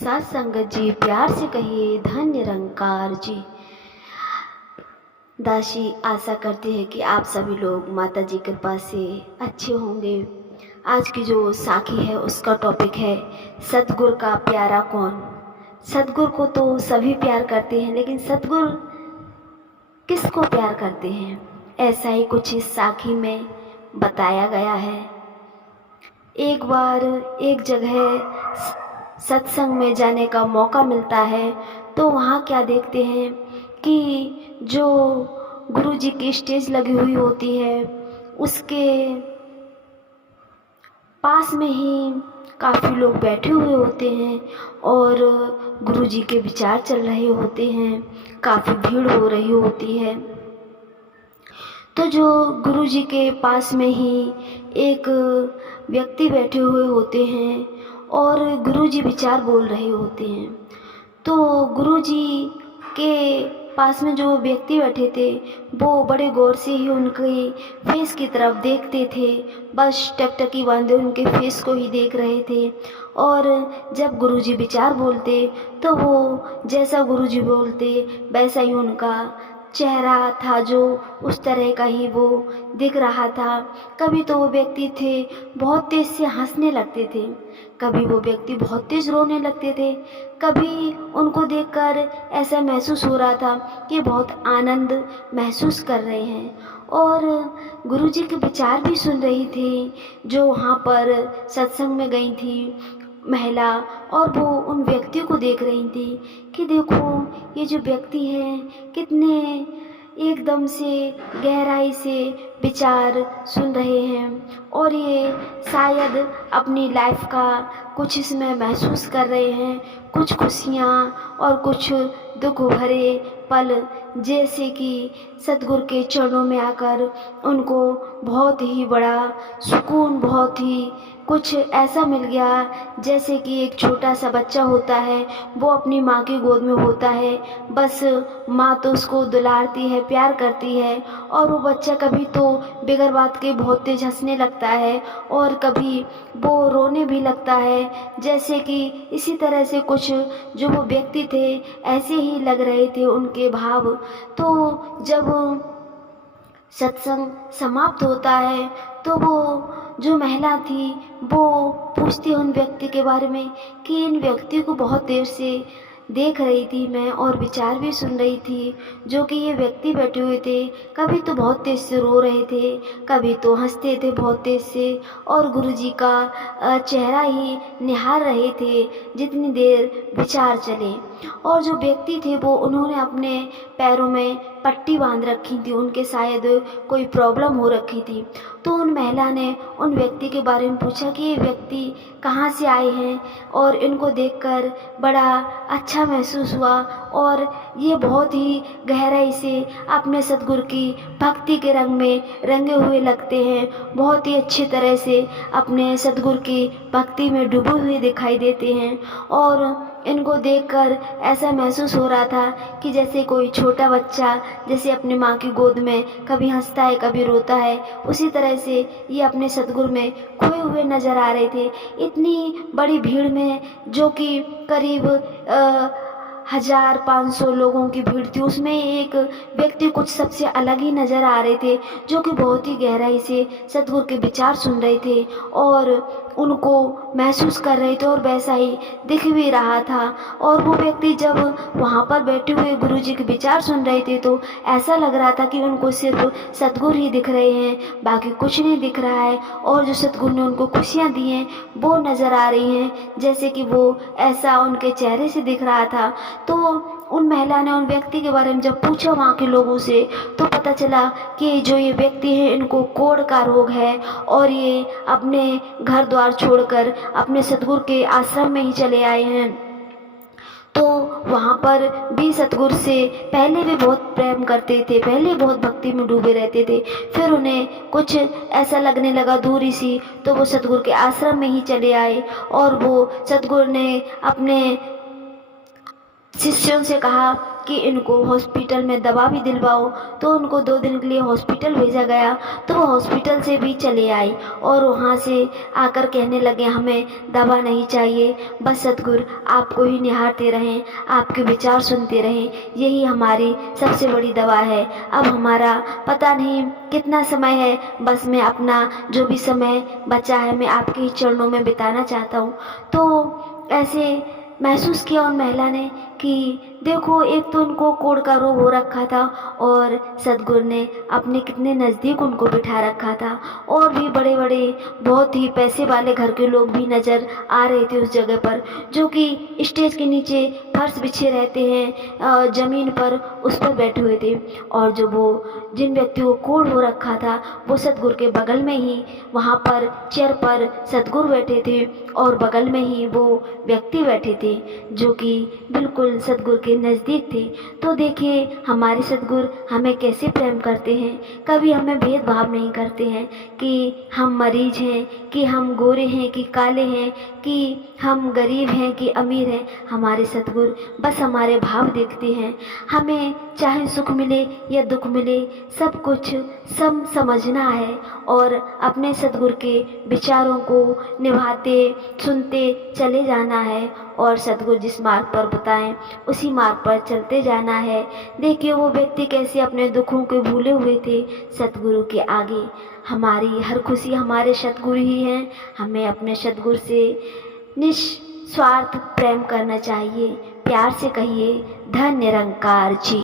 साथ संगत जी, प्यार से कहिए धन्य निरंकार जी। दासी आशा करती है कि आप सभी लोग माता जी की कृपा से अच्छे होंगे। आज की जो साखी है उसका टॉपिक है सतगुरु का प्यारा कौन। सतगुरु को तो सभी प्यार करते हैं, लेकिन सतगुरु किसको प्यार करते हैं, ऐसा ही कुछ इस साखी में बताया गया है। एक बार एक जगह सत्संग में जाने का मौका मिलता है, तो वहाँ क्या देखते हैं कि जो गुरु जी की स्टेज लगी हुई होती है उसके पास में ही काफ़ी लोग बैठे हुए होते हैं और गुरु जी के विचार चल रहे होते हैं, काफ़ी भीड़ हो रही होती है। तो जो गुरु जी के पास में ही एक व्यक्ति बैठे हुए होते हैं और गुरु जी विचार बोल रहे होते हैं। तो गुरु जी के पास में जो व्यक्ति बैठे थे वो बड़े गौर से ही उनके फेस की तरफ देखते थे, बस टकटकी बांधे उनके फेस को ही देख रहे थे। और जब गुरु जी विचार बोलते तो वो जैसा गुरु जी बोलते वैसा ही उनका चेहरा था, जो उस तरह का ही वो दिख रहा था। कभी तो वो व्यक्ति थे बहुत तेज़ से हंसने लगते थे, कभी वो व्यक्ति बहुत तेज़ रोने लगते थे, कभी उनको देखकर ऐसा महसूस हो रहा था कि बहुत आनंद महसूस कर रहे हैं। और गुरुजी के विचार भी सुन रही थी जो वहाँ पर सत्संग में गई थी महिला, और वो उन व्यक्तियों को देख रही थी कि देखो ये जो व्यक्ति हैं कितने एकदम से गहराई से विचार सुन रहे हैं और ये शायद अपनी लाइफ का कुछ इसमें महसूस कर रहे हैं, कुछ खुशियाँ और कुछ दुख भरे पल, जैसे कि सतगुरु के चरणों में आकर उनको बहुत ही बड़ा सुकून, बहुत ही कुछ ऐसा मिल गया जैसे कि एक छोटा सा बच्चा होता है, वो अपनी माँ की गोद में होता है, बस माँ तो उसको दुलारती है, प्यार करती है, और वो बच्चा कभी तो बिगर बात के बहुत तेज हंसने लगता है और कभी वो रोने भी लगता है। जैसे कि इसी तरह से कुछ जो वो व्यक्ति थे ऐसे ही लग रहे थे उनके भाव। तो जब सत्संग समाप्त होता है तो वो जो महिला थी वो पूछती है उन व्यक्ति के बारे में कि इन व्यक्ति को बहुत देर से देख रही थी मैं और विचार भी सुन रही थी। जो कि ये व्यक्ति बैठे हुए थे, कभी तो बहुत तेज़ से रो रहे थे, कभी तो हंसते थे बहुत तेज़ से, और गुरुजी का चेहरा ही निहार रहे थे जितनी देर विचार चले। और जो व्यक्ति थे वो उन्होंने अपने पैरों में पट्टी बांध रखी थी, उनके शायद कोई प्रॉब्लम हो रखी थी। तो उन महिला ने उन व्यक्ति के बारे में पूछा कि ये व्यक्ति कहाँ से आए हैं, और इनको देखकर बड़ा अच्छा महसूस हुआ और ये बहुत ही गहराई से अपने सतगुरु की भक्ति के रंग में रंगे हुए लगते हैं, बहुत ही अच्छी तरह से अपने सतगुरु की भक्ति में डूबे हुए दिखाई देते हैं। और इनको देखकर ऐसा महसूस हो रहा था कि जैसे कोई छोटा बच्चा जैसे अपनी माँ की गोद में कभी हंसता है कभी रोता है, उसी तरह से ये अपने सतगुरु में खोए हुए नज़र आ रहे थे। इतनी बड़ी भीड़ में, जो कि करीब 1500 लोगों की भीड़ थी, उसमें एक व्यक्ति कुछ सबसे अलग ही नज़र आ रहे थे, जो कि बहुत ही गहराई से सतगुरु के विचार सुन रहे थे और उनको महसूस कर रहे थे और वैसा ही दिख भी रहा था। और वो व्यक्ति जब वहाँ पर बैठे हुए गुरुजी के विचार सुन रहे थे तो ऐसा लग रहा था कि उनको सिर्फ सतगुरु ही दिख रहे हैं, बाकी कुछ नहीं दिख रहा है, और जो सतगुरु ने उनको खुशियाँ दी हैं वो नज़र आ रही हैं, जैसे कि वो ऐसा उनके चेहरे से दिख रहा था। तो उन महिला ने उन व्यक्ति के बारे में जब पूछा वहाँ के लोगों से, तो पता चला कि जो ये व्यक्ति है इनको कोढ़ का रोग है और ये अपने घर द्वार छोड़कर अपने सतगुरु के आश्रम में ही चले आए हैं। तो वहाँ पर भी सतगुरु से पहले भी बहुत प्रेम करते थे, पहले बहुत भक्ति में डूबे रहते थे, फिर उन्हें कुछ ऐसा लगने लगा दूरी सी, तो वो सतगुरु के आश्रम में ही चले आए। और वो सतगुरु ने अपने शिष्यों से कहा कि इनको हॉस्पिटल में दवा भी दिलवाओ। तो उनको 2 दिन के लिए हॉस्पिटल भेजा गया। तो वो हॉस्पिटल से भी चले आए और वहाँ से आकर कहने लगे हमें दवा नहीं चाहिए, बस सद्गुरु आपको ही निहारते रहें, आपके विचार सुनते रहें, यही हमारी सबसे बड़ी दवा है। अब हमारा पता नहीं कितना समय है, बस मैं अपना जो भी समय बचा है मैं आपके ही चरणों में बिताना चाहता हूँ। तो ऐसे महसूस किया उन महिला ने कि देखो, एक तो उनको कोढ़ का रोग हो रखा था और सद्गुरु ने अपने कितने नज़दीक उनको बिठा रखा था, और भी बड़े बड़े बहुत ही पैसे वाले घर के लोग भी नज़र आ रहे थे उस जगह पर, जो कि स्टेज के नीचे फर्श बिछे रहते हैं, ज़मीन पर उस पर बैठे हुए थे। और जो वो जिन व्यक्तियों को कोढ़ हो रखा था वो सद्गुरु के बगल में ही वहाँ पर चेयर पर सद्गुरु बैठे थे और बगल में ही वो व्यक्ति बैठे थे जो कि बिल्कुल सद्गुरु के नज़दीक थे। तो देखिए हमारे सद्गुरु हमें कैसे प्रेम करते हैं, कभी हमें भेदभाव नहीं करते हैं कि हम मरीज हैं, कि हम गोरे हैं कि काले हैं, कि हम गरीब हैं कि अमीर हैं। हमारे सद्गुरु बस हमारे भाव देखते हैं। हमें चाहे सुख मिले या दुख मिले, सब कुछ समझना है और अपने सद्गुरु के विचारों को निभाते सुनते चले जाना है और सद्गुरु जिस मार्ग पर बताएं उसी मार्ग पर चलते जाना है। देखिए वो व्यक्ति कैसे अपने दुखों के भूले हुए थे सद्गुरु के आगे। हमारी हर खुशी हमारे सद्गुरु ही हैं। हमें अपने सद्गुरु से निस्वार्थ प्रेम करना चाहिए। प्यार से कहिए धन्य निरंकार जी।